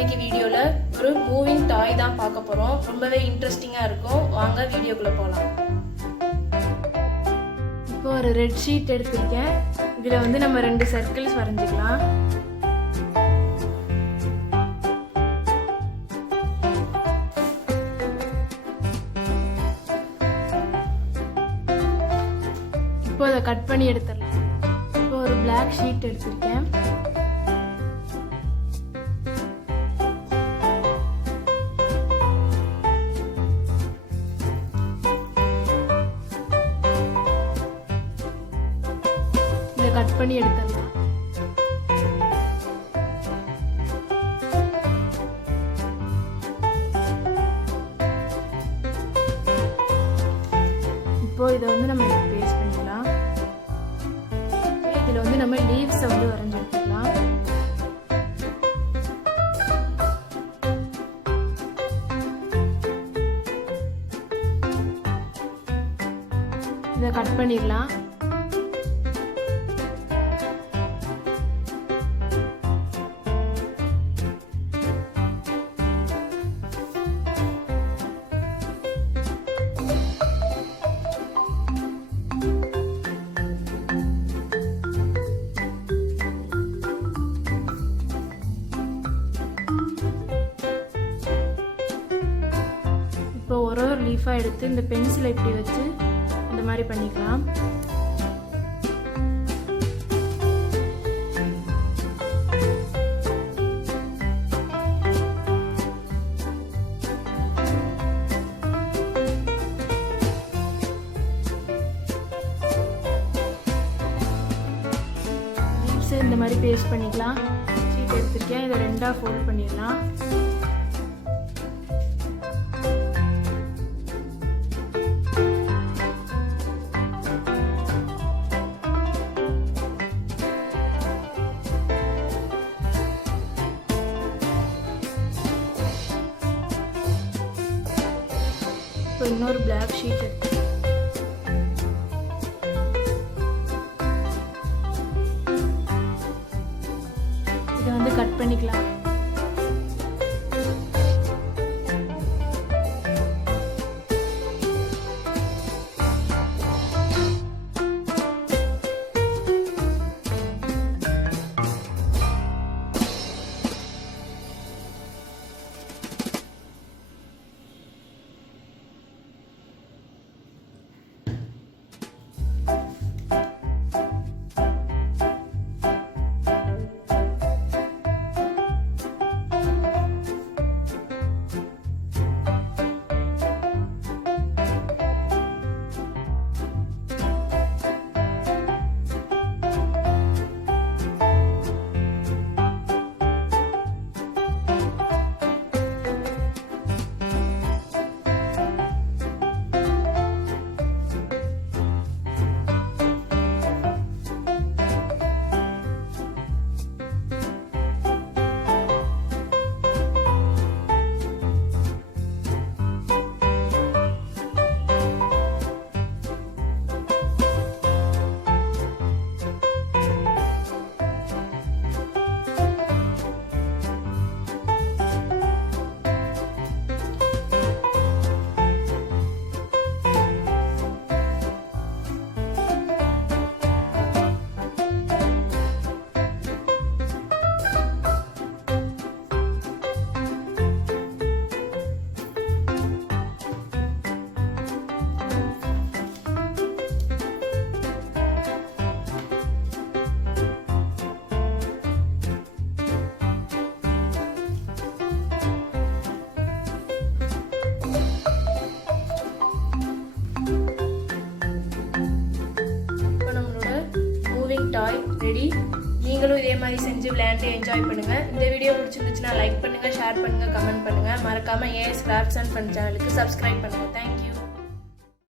இன்னைக்கு வீடியோவில் ஒரு மூவிங் டாய் தான் பார்க்க போகிறோம். ரொம்பவே இன்ட்ரெஸ்டிங்காக இருக்கும். வாங்க வீடியோக்குள்ளே போகலாம். இப்போ ஒரு ரெட் ஷீட் எடுத்திருக்கேன். இதில் வந்து நம்ம 2 சர்க்கிள்ஸ் வரைஞ்சிக்கலாம். இப்போ அதை கட் பண்ணி எடுத்துடலாம். இப்போ ஒரு பிளாக் ஷீட் எடுத்திருக்கேன். இதை கட் பண்ணி எடுத்துடலாம். இப்போ இதை வந்து நம்ம பேஸ்ட் பண்ணிக்கலாம். இதில் வந்து நம்ம லீவ்ஸை வந்து வரைஞ்சி எடுத்துக்கலாம். இதை கட் பண்ணிடலாம். இப்போ ஒரு லீஃபாக எடுத்து இந்த பென்சிலை இப்படி வச்சு இந்த மாதிரி பண்ணிக்கலாம். லீவ்ஸை இந்த மாதிரி பேஸ்ட் பண்ணிக்கலாம். ஷீட் எடுத்துருக்கேன். இதை 2ஆக ஃபோல்ட் பண்ணிடலாம். இப்போ இன்னொரு பிளாக் ஷீட் எடுத்து இதை வந்து கட் பண்ணிக்கலாம். டாய் ரெடி. நீங்களும் இதே மாதிரி செஞ்சு விளையாண்டு என்ஜாய் பண்ணுங்கள். இந்த வீடியோ பிடிச்சிருந்துச்சுன்னா லைக் பண்ணுங்கள், ஷேர் பண்ணுங்கள், கமெண்ட் பண்ணுங்கள். மறக்காமல் ஏஎஸ் கிராஃப்ட்ஸ் அண்ட் ஃபன் சேனலுக்கு சப்ஸ்கிரைப் பண்ணுங்கள். தேங்க்யூ.